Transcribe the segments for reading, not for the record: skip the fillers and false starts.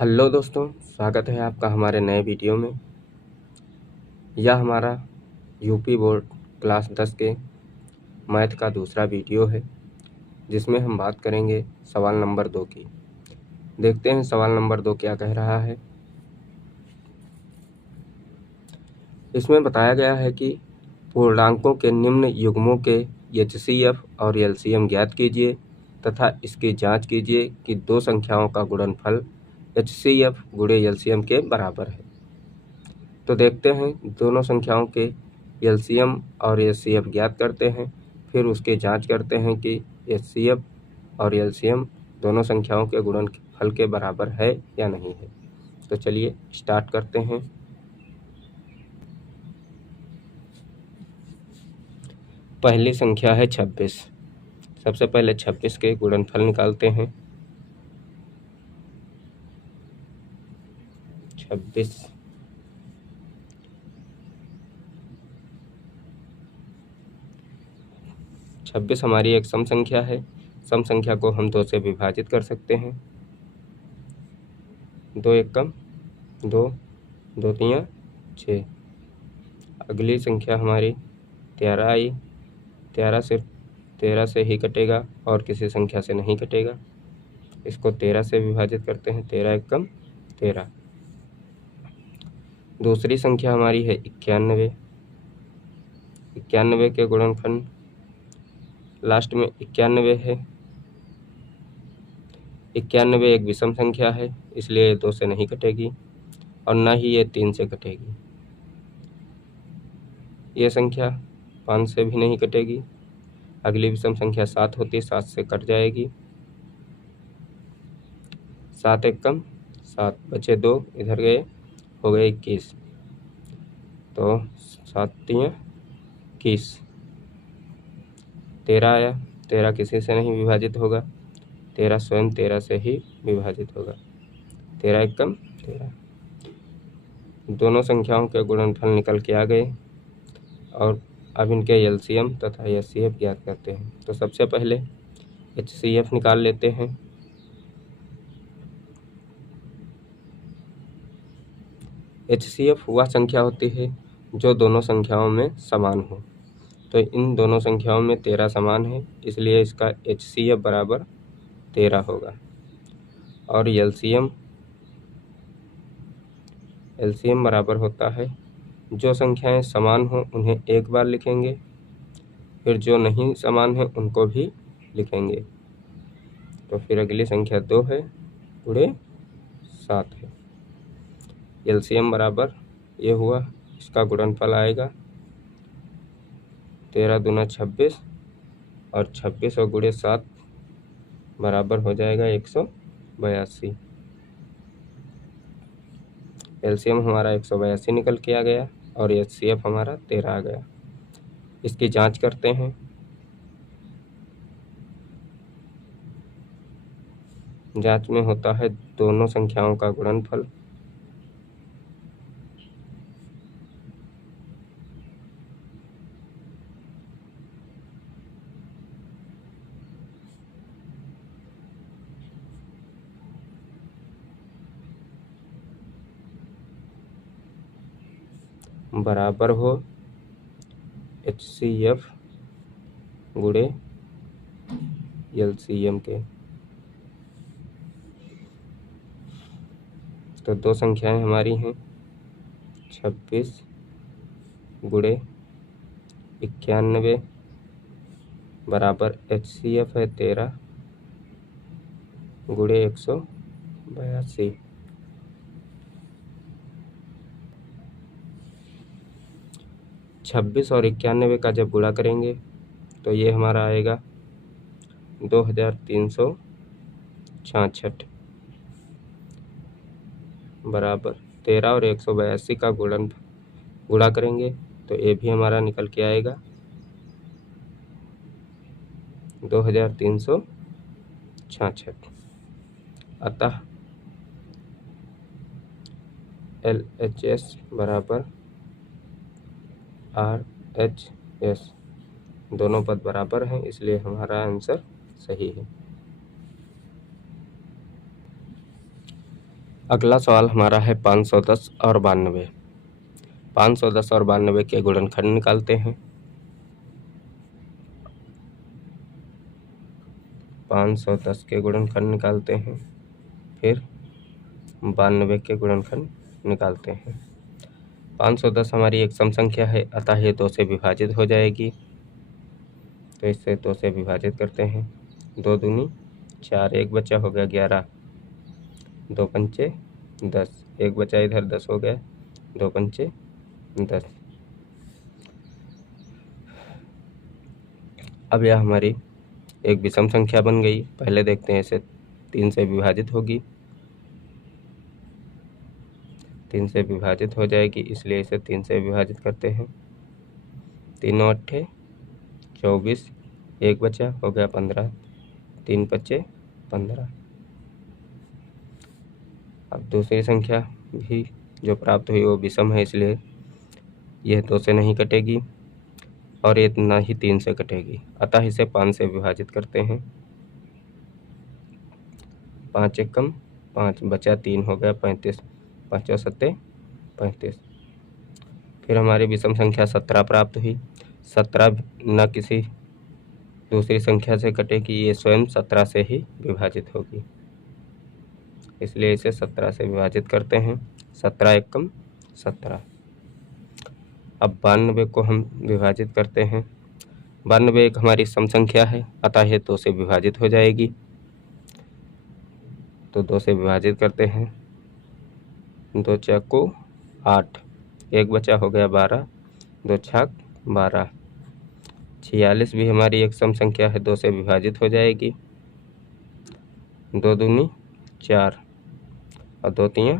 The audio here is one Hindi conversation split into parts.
हेलो दोस्तों, स्वागत है आपका हमारे नए वीडियो में। यह हमारा यूपी बोर्ड क्लास 10 के मैथ का दूसरा वीडियो है, जिसमें हम बात करेंगे सवाल नंबर 2 की। देखते हैं सवाल नंबर 2 क्या कह रहा है। इसमें बताया गया है कि पूर्णांकों के निम्न युग्मों के एचसीएफ और एलसीएम ज्ञात कीजिए तथा इसकी जांच कीजिए कि दो संख्याओं का गुणनफल एचसीएफ गुणे एलसीएम के बराबर है। तो देखते हैं, दोनों संख्याओं के एलसीएम और एचसीएफ ज्ञात करते हैं, फिर उसकी जांच करते हैं कि एचसीएफ और एलसीएम दोनों संख्याओं के गुणनफल के बराबर है या नहीं है। तो चलिए स्टार्ट करते हैं। पहली संख्या है 26। सबसे पहले 26 के गुणनफल निकालते हैं। 26 हमारी एक सम संख्या है। सम संख्या को हम 2 से विभाजित कर सकते हैं। 2 एकम 2, 2 तियां 6। अगली संख्या हमारी 13 आई। 13 सिर्फ 13 से ही कटेगा और किसी संख्या से नहीं कटेगा। इसको 13 से विभाजित करते हैं। 13 एकम 13। दूसरी संख्या हमारी है 91। 91 के गुणनफल लास्ट में 91 है। 91 एक विषम संख्या है, इसलिए ये 2 से नहीं कटेगी और ना ही ये 3 से कटेगी। ये संख्या 5 से भी नहीं कटेगी। अगली विषम संख्या 7 होती है, 7 से कट जाएगी। 7 एकम 7, बचे 2, इधर गए, हो गए 21। तो 7 तियां 21। 13 आया। 13 किसी से नहीं विभाजित होगा। 13 स्वयं 13 से ही विभाजित होगा। 13 एकम 13। दोनों संख्याओं के गुणनफल निकल के आ गए और अब इनके एलसीएम तथा एचसीएफ ज्ञात करते हैं। तो सबसे पहले एचसीएफ निकाल लेते हैं। एचसीएफ वह संख्या होती है जो दोनों संख्याओं में समान हो। तो इन दोनों संख्याओं में 13 समान है, इसलिए इसका एचसीएफ बराबर 13 होगा। और एलसीएम बराबर होता है, जो संख्याएं समान हो उन्हें एक बार लिखेंगे, फिर जो नहीं समान है उनको भी लिखेंगे। तो फिर अगली संख्या 2 है, गुणे 7 है। एलसीएम बराबर ये हुआ, इसका गुणनफल आएगा 13 दूना 26 और 26 और गुणे 7 बराबर हो जाएगा 182। एलसीएम हमारा 182 निकल के आ गया और एचसीएफ हमारा 13 आ गया। इसकी जांच करते हैं। जांच में होता है दोनों संख्याओं का गुणनफल। बराबर हो एचसीएफ गुणे एलसीएम के। तो दो संख्याएं हमारी हैं 26 गुणे 91 बराबर एचसीएफ है 13 गुणे 182। छब्बीस और 91 का जब गुणा करेंगे तो ये हमारा आएगा 2366 बराबर 13 और 182 का गुणा करेंगे तो ये भी हमारा निकल के आएगा 2366। अतः LHS बराबर RHS, दोनों पद बराबर हैं, इसलिए हमारा आंसर सही है। अगला सवाल हमारा है 510 और 92। 510 और 92 के गुणनखंड निकालते हैं। 510 के गुणनखंड निकालते हैं, फिर 92 के गुणनखंड निकालते हैं। 510 हमारी एक सम संख्या है, अतः ये 2 से विभाजित हो जाएगी, तो इससे 2 से विभाजित करते हैं। 2 दूनी 4, एक बचा हो गया 11, 2 पंचे 10, एक बचा इधर 10 हो गया, 2 पंचे 10। अब यह हमारी एक विषम संख्या बन गई। पहले देखते हैं, इसे 3 से विभाजित होगी, 3 से विभाजित हो जाएगी, इसलिए इसे 3 से विभाजित करते हैं। 3 8 24, एक बचा हो गया 15, 3 बचे 15। अब दूसरी संख्या भी जो प्राप्त हुई वो विषम है, इसलिए यह 2 से नहीं कटेगी और ये ना ही 3 से कटेगी, अतः इसे 5 से विभाजित करते हैं। 5 एकम 5, बचा 3 हो गया 35, 5 7 35। फिर हमारी विषम संख्या 17 प्राप्त हुई। 17 न किसी दूसरी संख्या से कटेगी, ये स्वयं 17 से ही विभाजित होगी, इसलिए इसे 17 से विभाजित करते हैं। 17 एकम 17। अब 92 को हम विभाजित करते हैं। 92 एक हमारी सम संख्या है, अतः ये 2 से विभाजित हो जाएगी, तो 2 से विभाजित करते हैं। 2 चौको 8, एक बचा हो गया 12, 2 छक 12। 46 भी हमारी एक सम संख्या है, 2 से विभाजित हो जाएगी। 2 दूनी 4 और 2 तियां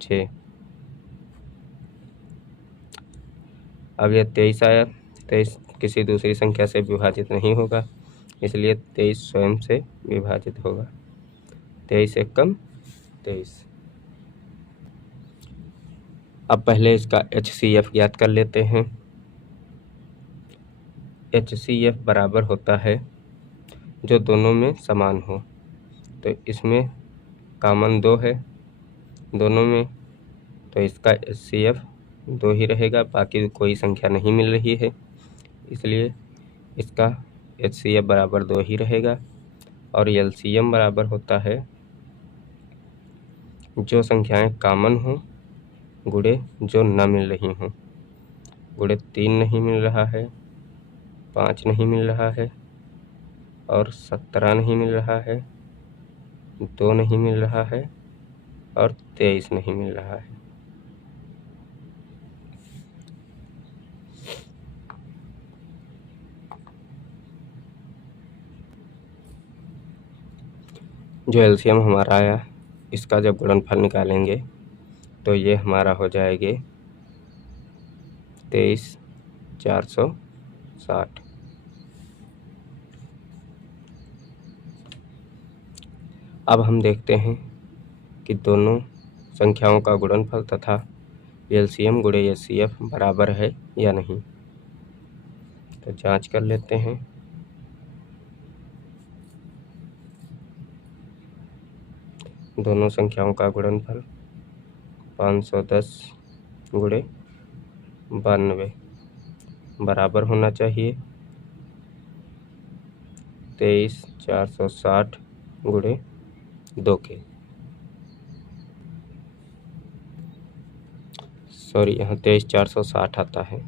6। अब यह 23 आया। 23 किसी दूसरी संख्या से विभाजित नहीं होगा, इसलिए 23 स्वयं से विभाजित होगा। 23 एकम 23। अब पहले इसका HCF ज्ञात कर लेते हैं। HCF बराबर होता है जो दोनों में समान हो, तो इसमें कॉमन 2 है दोनों में, तो इसका HCF 2 ही रहेगा, बाकी कोई संख्या नहीं मिल रही है, इसलिए इसका HCF बराबर 2 ही रहेगा। और LCM बराबर होता है जो संख्याएं कॉमन हों गुणे जो न मिल रही हों। गुणे 3 नहीं मिल रहा है, 5 नहीं मिल रहा है, और 17 नहीं मिल रहा है, 2 नहीं मिल रहा है, और 23 नहीं मिल रहा है। जो LCM हमारा आया, इसका जब गुणनफल निकालेंगे तो ये हमारा हो जाएगी 23,460। अब हम देखते हैं कि दोनों संख्याओं का गुणनफल तथा LCM गुणे HCF बराबर है या नहीं, तो जांच कर लेते हैं। दोनों संख्याओं का गुणनफल 510 गुणे 92 बराबर होना चाहिए 23,460 गुणे 2 के। सॉरी, यहाँ 23,460 आता है।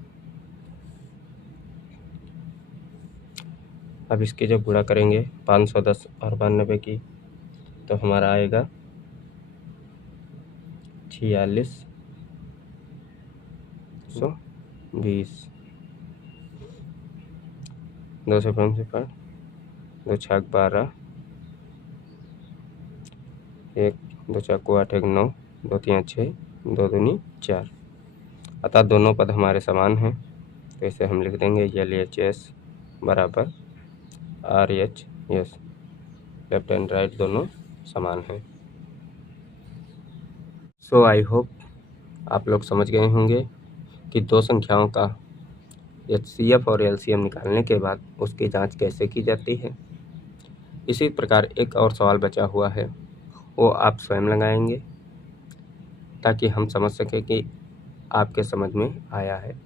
अब इसकी जब गुणा करेंगे 510 और 92 की, तो हमारा आएगा 4620। 2 से 5 से 2 छक 12, 1 2 चाकू 8 1 9, 2 3 6, 2 दूनी 4। अतः दोनों पद हमारे समान हैं, तो इसे हम लिख देंगे LHS बराबर RHS। लेफ्ट एंड राइट दोनों समान हैं। सो आई होप आप लोग समझ गए होंगे कि दो संख्याओं का HCF और LCM निकालने के बाद उसकी जांच कैसे की जाती है। इसी प्रकार एक और सवाल बचा हुआ है, वो आप स्वयं लगाएंगे ताकि हम समझ सकें कि आपके समझ में आया है।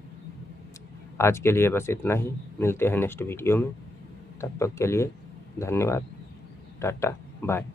आज के लिए बस इतना ही, मिलते हैं नेक्स्ट वीडियो में। तब तक के लिए धन्यवाद, टाटा बाय।